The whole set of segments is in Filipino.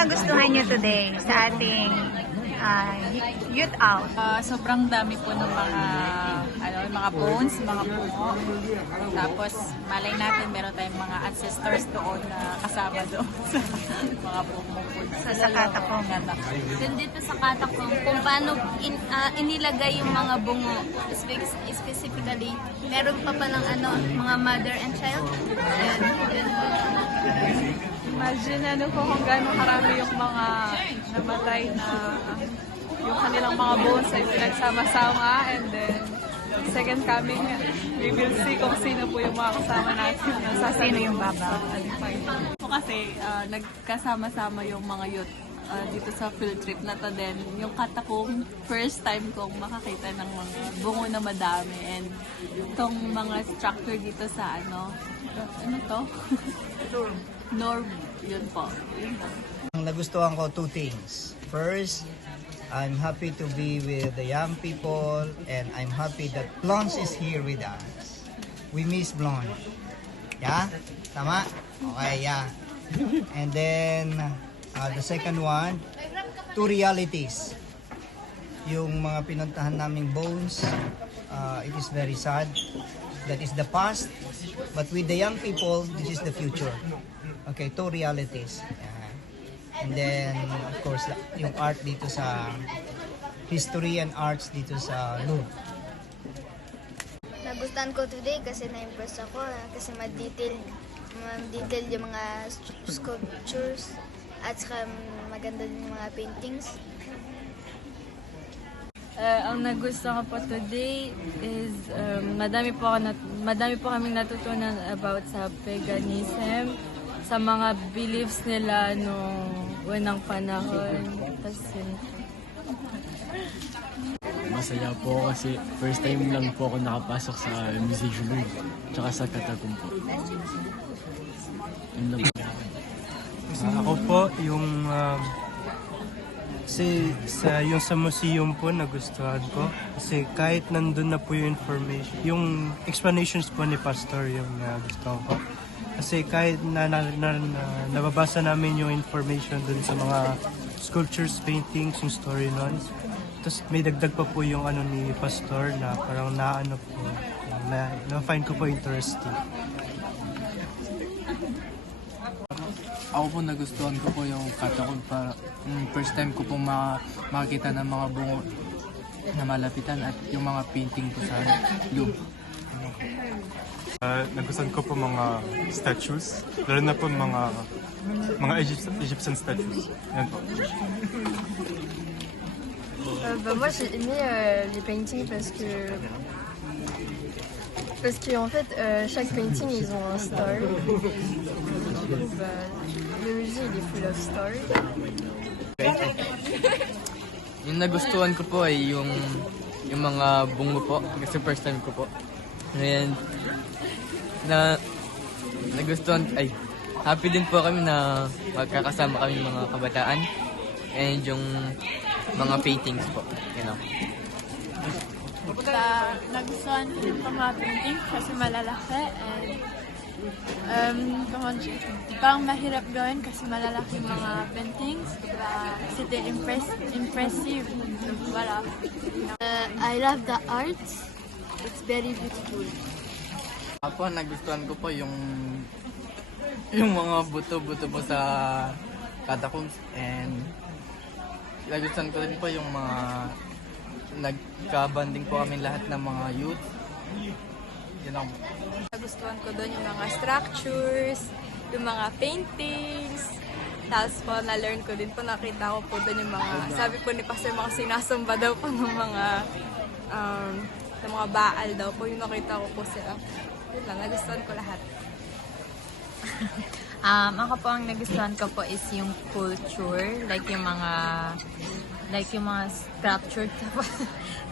nagustuhan niyo today sa ating youth out? Sobrang dami po ng mga bones, mga bungo. Tapos malay natin meron tayong mga ancestors doon na kasama doon sa mga bungo po. Sa Katakong. Dun dito sa Katakong, kung paano inilagay yung mga bungo, specifically, meron pa ng mga mother and child. Ayan, yun po. Imagine ko kung gano'ng karami yung mga namatay na yung kanilang mga bones ay pinagsama-sama, and then second coming, we will see kung sino po yung mga kasama natin na Sino yung babaw? po kasi nagkasama-sama yung mga youth dito sa field trip na to din. Yung Katakong, first time kong makakita ng mga bungo na madami, and itong mga structure dito sa ano to? Norm. Yun po. Ang nagustuhan ko, two things. First, I'm happy to be with the young people, and I'm happy that Blonde is here with us. We miss Blonde. Yeah? Tama? Okay, yeah. And then, the second one, two realities. Yung mga pinuntahan naming bones, it is very sad. That is the past. But with the young people, this is the future. Okay, two realities. And then, of course, yung art dito sa history and arts dito sa Louvre. Nagustuhan ko today kasi na-impress ako kasi ma-detail yung mga sculptures at saka maganda din yung mga paintings. Ang nagustuhan ko po today is madami po kaming natutunan about sa paganism, sa mga beliefs nila nung unang panahon. Tapos Masaya po kasi first time lang po ako nakapasok sa Musée du Louvre tsaka sa Katakong po. Ako po yung yung sa museum po nagustuhan ko kasi kahit nandun na po yung information, yung explanations po ni Pastor yung nagustuhan ko. Kasi kahit nababasa namin yung information dun sa mga sculptures, paintings, yung story nun. Tapos may dagdag pa po yung ni Pastor na parang na-find ko po interesting. Ako po nagustuhan ko po yung Katakong para first time ko po makakita ng mga bungo na malapitan at yung mga painting po sa Louvre. Nagustuhan ko po mga statues, lalo na po mga Egyptian statues. Yan po. moi j'ai aimé les paintings parce que en fait chaque painting ils ont un story. Le musée il est full of story. Yung nagustuhan ko po ay yung mga bungo po kasi first time ko po. And nagustuhan happy din po kami na magkakasama kami mga kabataan and yung mga paintings po, you know. Nagustuhan ko din pa mga painting kasi malalaki, and parang mahirap gawin kasi malalaki mga paintings, kasi impressive. Wala. I love the art. It's very beautiful. Ako nagustuhan ko po yung mga buto-buto po sa Catacombs, and nagustuhan ko rin po yung mga nagka-banding po kami lahat ng mga youth. Yun ang Nagustuhan ko doon yung mga structures, yung mga paintings. Tapos po, na-learn ko din po, nakita ko po doon yung mga, sabi po ni Pastor, mga sinasamba daw po ng mga baal daw po, yung nakita ko po sila. Yun lang, nagustuhan ko lahat. Ako po ang nagustuhan ko po is yung culture, like yung mga sculpture,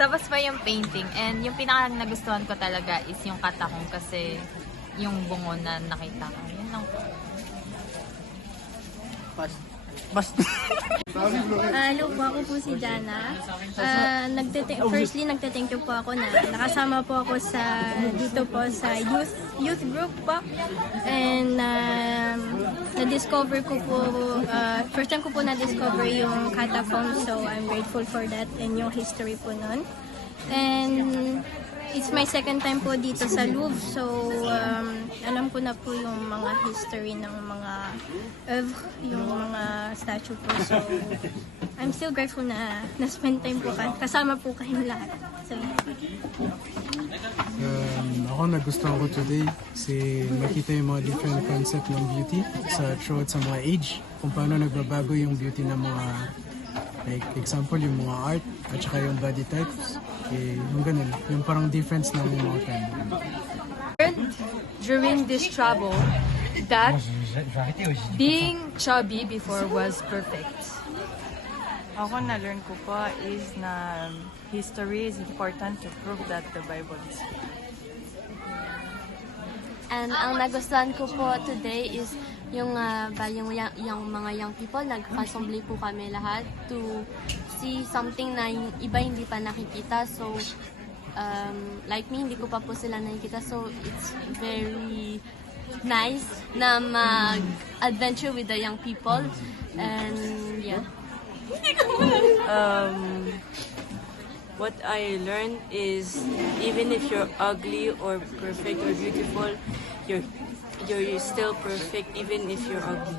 tapos pa yung painting. And yung pinaka nagustuhan ko talaga is yung Katakong kasi yung bungo na nakita ko. Yun lang po. Hello po, ako po si Jana. Firstly, nagte-thank you po ako na nakasama po ako dito po sa youth group po. And na-discover ko po, first time ko po na-discover yung Catacomb, so I'm grateful for that and yung history po nun. And it's my second time po dito sa Louvre, so alam ko na po yung mga history ng mga oeuvre, yung mga statue po. So I'm still grateful na na-spend time po kasama po kayong lahat. So, ako nagustuhan ko today kasi makita yung mga different concept ng beauty throughout sa mga age, kung paano nagbabago yung beauty ng mga, like example yung mga art at saka yung body types, yung ganun, yung parang difference ng mga family. During this travel, that being chubby before was perfect. Ako na-learn ko po is na history is important to prove that the Bible is true. And ang nagustuhan ko po today is yung mga young people, nag-assembly po kami lahat to see something na yung iba hindi pa nakikita. So, like me, hindi ko pa po sila nakikita. So, it's very nice na mag-adventure with the young people. And, yeah. What I learned is even if you're ugly or perfect or beautiful, you're still perfect even if you're ugly.